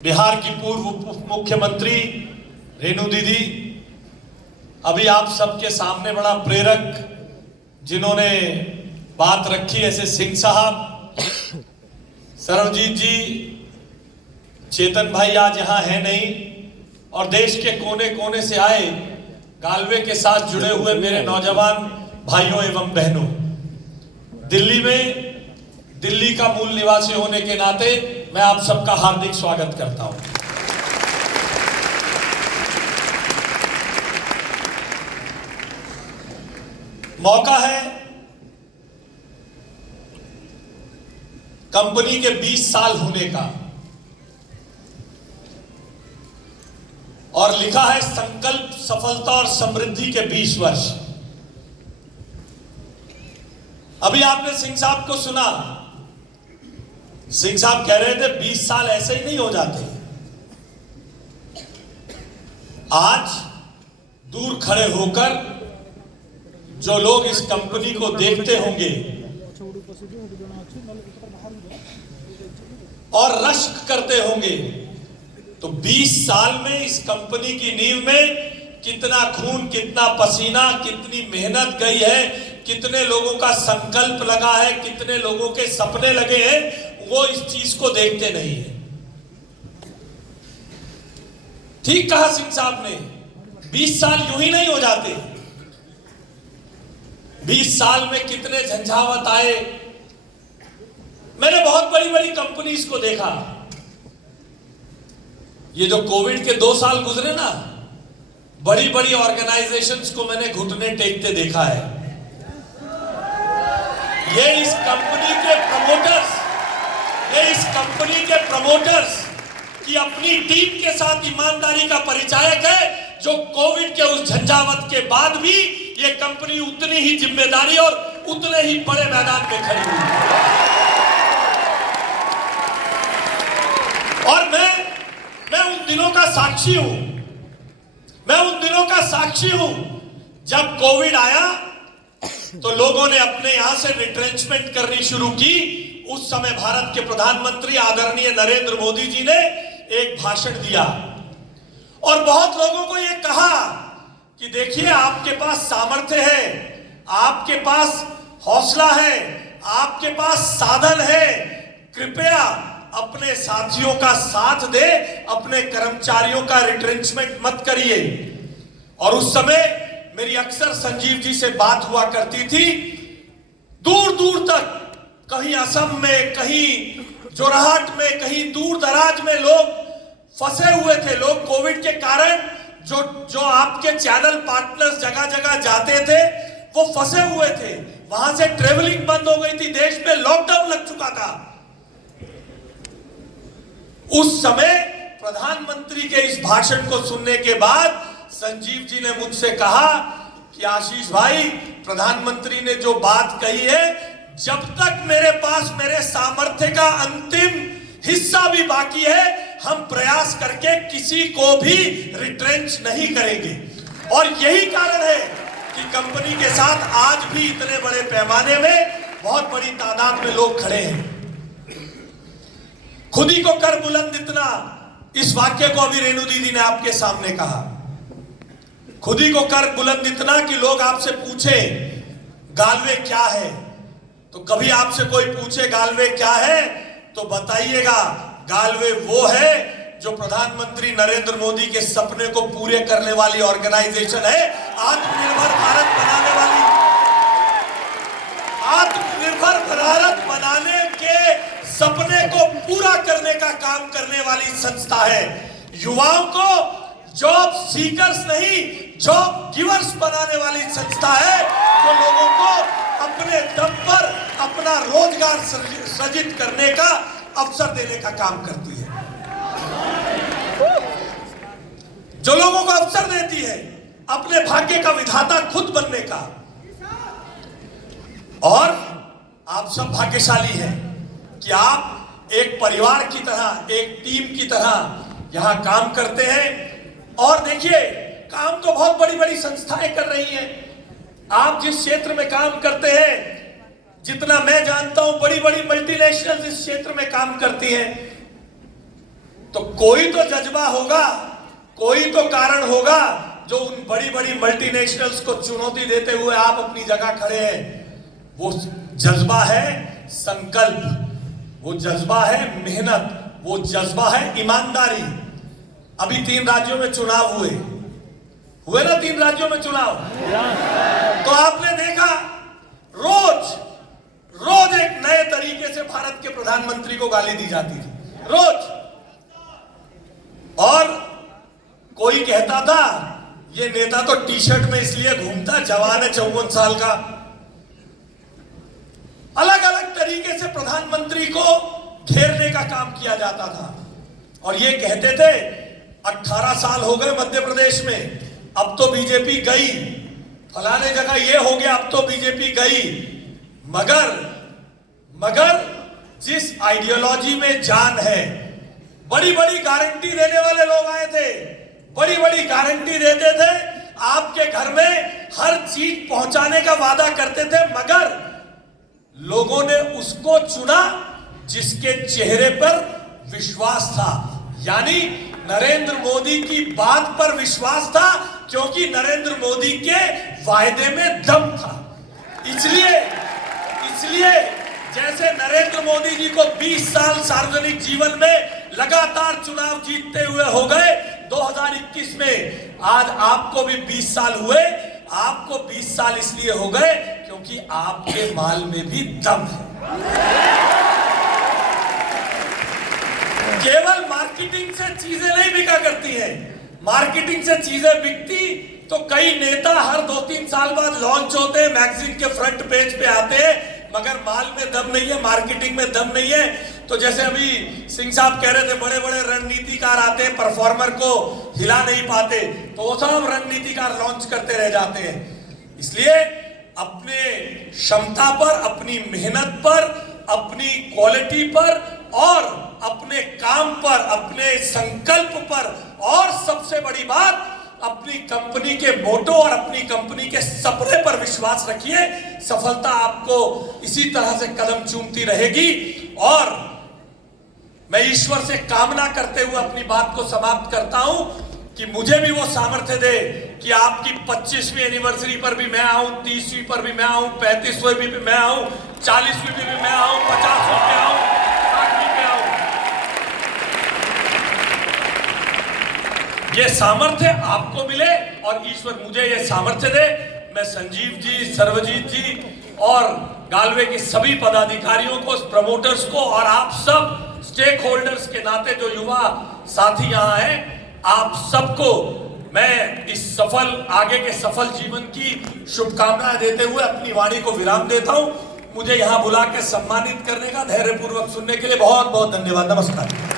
बिहार की पूर्व उप मुख्यमंत्री रेणु दीदी, अभी आप सबके सामने बड़ा प्रेरक जिन्होंने बात रखी, ऐसे सिंह साहब, सरबजीत जी, चेतन भाई आज यहाँ है नहीं, और देश के कोने कोने से आए गालवे के साथ जुड़े हुए मेरे नौजवान भाइयों एवं बहनों, दिल्ली का मूल निवासी होने के नाते मैं आप सबका हार्दिक स्वागत करता हूं। मौका है कंपनी के 20 साल होने का, और लिखा है संकल्प, सफलता और समृद्धि के 20 वर्ष। अभी आपने सिंह साहब को सुना, सिंह साहब कह रहे थे 20 साल ऐसे ही नहीं हो जाते। आज दूर खड़े होकर जो लोग इस कंपनी को देखते होंगे और रश्क करते होंगे, तो 20 साल में इस कंपनी की नींव में कितना खून, कितना पसीना, कितनी मेहनत गई है, कितने लोगों का संकल्प लगा है, कितने लोगों के सपने लगे हैं, वो इस चीज को देखते नहीं है। ठीक कहा सिंह साहब ने, 20 साल यूं ही नहीं हो जाते। 20 साल में कितने झंझावत आए। मैंने बहुत बड़ी बड़ी कंपनीज को देखा। ये जो कोविड के 2 साल गुजरे ना, बड़ी बड़ी ऑर्गेनाइजेशंस को मैंने घुटने टेकते देखा है। ये इस कंपनी प्रमोटर्स की अपनी टीम के साथ ईमानदारी का परिचायक है, जो कोविड के उस झंझावत के बाद भी ये कंपनी उतनी ही जिम्मेदारी और उतने ही बड़े मैदान में खड़ी हुई है। और मैं उन दिनों का साक्षी हूं जब कोविड आया तो लोगों ने अपने यहां से रिट्रेंचमेंट करनी शुरू की। उस समय भारत के प्रधानमंत्री आदरणीय नरेंद्र मोदी जी ने एक भाषण दिया और बहुत लोगों को यह कहा कि देखिए, आपके पास सामर्थ्य है, आपके पास हौसला है, आपके पास साधन है, कृपया अपने साथियों का साथ दे, अपने कर्मचारियों का रिट्रेंचमेंट मत करिए। और उस समय मेरी अक्सर संजीव जी से बात हुआ करती थी। दूर दूर तक, कहीं असम में, कहीं जोरहाट में, कहीं दूर दराज में लोग फंसे हुए थे। लोग कोविड के कारण जो आपके चैनल पार्टनर्स जगह जगह जाते थे, वो फंसे हुए थे। वहां से ट्रेवलिंग बंद हो गई थी, देश में लॉकडाउन लग चुका था। उस समय प्रधानमंत्री के इस भाषण को सुनने के बाद संजीव जी ने मुझसे कहा कि आशीष भाई, प्रधानमंत्री ने जो बात कही है, जब तक मेरे पास मेरे सामर्थ्य का अंतिम हिस्सा भी बाकी है, हम प्रयास करके किसी को भी रिट्रेंच नहीं करेंगे। और यही कारण है कि कंपनी के साथ आज भी इतने बड़े पैमाने में बहुत बड़ी तादाद में लोग खड़े हैं। खुद ही को कर बुलंद इतना, इस वाक्य को अभी रेणु दीदी ने आपके सामने कहा। खुद ही को कर बुलंद इतना कि लोग आपसे पूछे गालवे क्या है, तो कभी आपसे कोई पूछे गालवे क्या है तो बताइएगा, गालवे वो है जो प्रधानमंत्री नरेंद्र मोदी के सपने को पूरे करने वाली ऑर्गेनाइजेशन है। आत्मनिर्भर भारत बनाने के सपने को पूरा करने का काम करने वाली संस्था है। युवाओं को जॉब सीकर्स नहीं, जॉब गिवर्स बनाने वाली संस्था है, जो लोगों को अपने दम पर अपना रोजगार सृजित करने का अवसर देने का काम करती है, जो लोगों को अवसर देती है अपने भाग्य का विधाता खुद बनने का। और आप सब भाग्यशाली हैं कि आप एक परिवार की तरह, एक टीम की तरह यहां काम करते हैं। और देखिए, काम तो बहुत बड़ी बड़ी संस्थाएं कर रही हैं। आप जिस क्षेत्र में काम करते हैं, जितना मैं जानता हूं, बड़ी बड़ी मल्टीनेशनल्स इस क्षेत्र में काम करती हैं। तो कोई तो जज्बा होगा, कोई तो कारण होगा जो उन बड़ी बड़ी मल्टीनेशनल्स को चुनौती देते हुए आप अपनी जगह खड़े हैं। वो जज्बा है संकल्प, वो जज्बा है मेहनत, वो जज्बा है ईमानदारी। अभी 3 राज्यों में चुनाव हुए ना, 3 राज्यों में चुनाव। तो आपने देखा रोज रोज एक नए तरीके से भारत के प्रधानमंत्री को गाली दी जाती थी, रोज। और कोई कहता था ये नेता तो टी शर्ट में इसलिए घूमता, जवान है 54 साल का। अलग अलग तरीके से प्रधानमंत्री को घेरने का काम किया जाता था और ये कहते थे 18 साल हो गए मध्य प्रदेश में, अब तो बीजेपी गई, फलाने जगह ये हो गया, अब तो बीजेपी गई। मगर जिस आइडियोलॉजी में जान है, बड़ी बड़ी गारंटी देने वाले लोग आए थे, बड़ी बड़ी गारंटी देते थे, आपके घर में हर चीज पहुंचाने का वादा करते थे, मगर लोगों ने उसको चुना जिसके चेहरे पर विश्वास था, यानी नरेंद्र मोदी की बात पर विश्वास था, क्योंकि नरेंद्र मोदी के वायदे में दम था। इसलिए जैसे नरेंद्र मोदी जी को 20 साल सार्वजनिक जीवन में लगातार चुनाव जीतते हुए हो गए, 2021 में आज आपको भी 20 साल हुए। आपको 20 साल इसलिए हो गए क्योंकि आपके माल में भी दम है। केवल मार्केटिंग से चीजें नहीं बिका करती हैं, मार्केटिंग से चीजें बिकती तो कई नेता हर 2-3 साल बाद लॉन्च होते हैं, मैगजीन के फ्रंट पेज पे आते हैं, मगर माल में दम नहीं है, मार्केटिंग में दम नहीं है। तो जैसे अभी सिंह साहब कह रहे थे, बड़े बड़े रणनीतिकार आते हैं, परफॉर्मर को हिला नहीं पाते, तो वो सब रणनीतिकार लॉन्च करते रह जाते हैं। इसलिए अपने क्षमता पर, अपनी मेहनत पर, अपनी क्वालिटी पर और अपने काम पर, अपने संकल्प पर, और सबसे बड़ी बात अपनी कंपनी के मोटो और अपनी कंपनी के सपने पर विश्वास रखिए। सफलता आपको इसी तरह से कदम चूमती रहेगी। और मैं ईश्वर से कामना करते हुए अपनी बात को समाप्त करता हूं कि मुझे भी वो सामर्थ्य दे कि आपकी 25वीं एनिवर्सरी पर भी मैं आऊं, 30वीं पर भी मैं आऊं, 35वीं भी मैं आऊं, 40वीं भी मैं आऊं, 50वीं पे आऊं, 60वीं पे आऊं। ये सामर्थ्य आपको मिले और ईश्वर मुझे ये सामर्थ्य दे। मैं संजीव जी, सर्वजीत जी और गालवे के सभी पदाधिकारियों को, प्रमोटर्स को और आप सब स्टेक होल्डर्स के नाते जो युवा साथी यहाँ हैं, आप सबको मैं इस आगे के सफल जीवन की शुभकामनाएं देते हुए अपनी वाणी को विराम देता हूं। मुझे यहां बुला के सम्मानित करने का, धैर्यपूर्वक सुनने के लिए बहुत बहुत धन्यवाद। नमस्कार।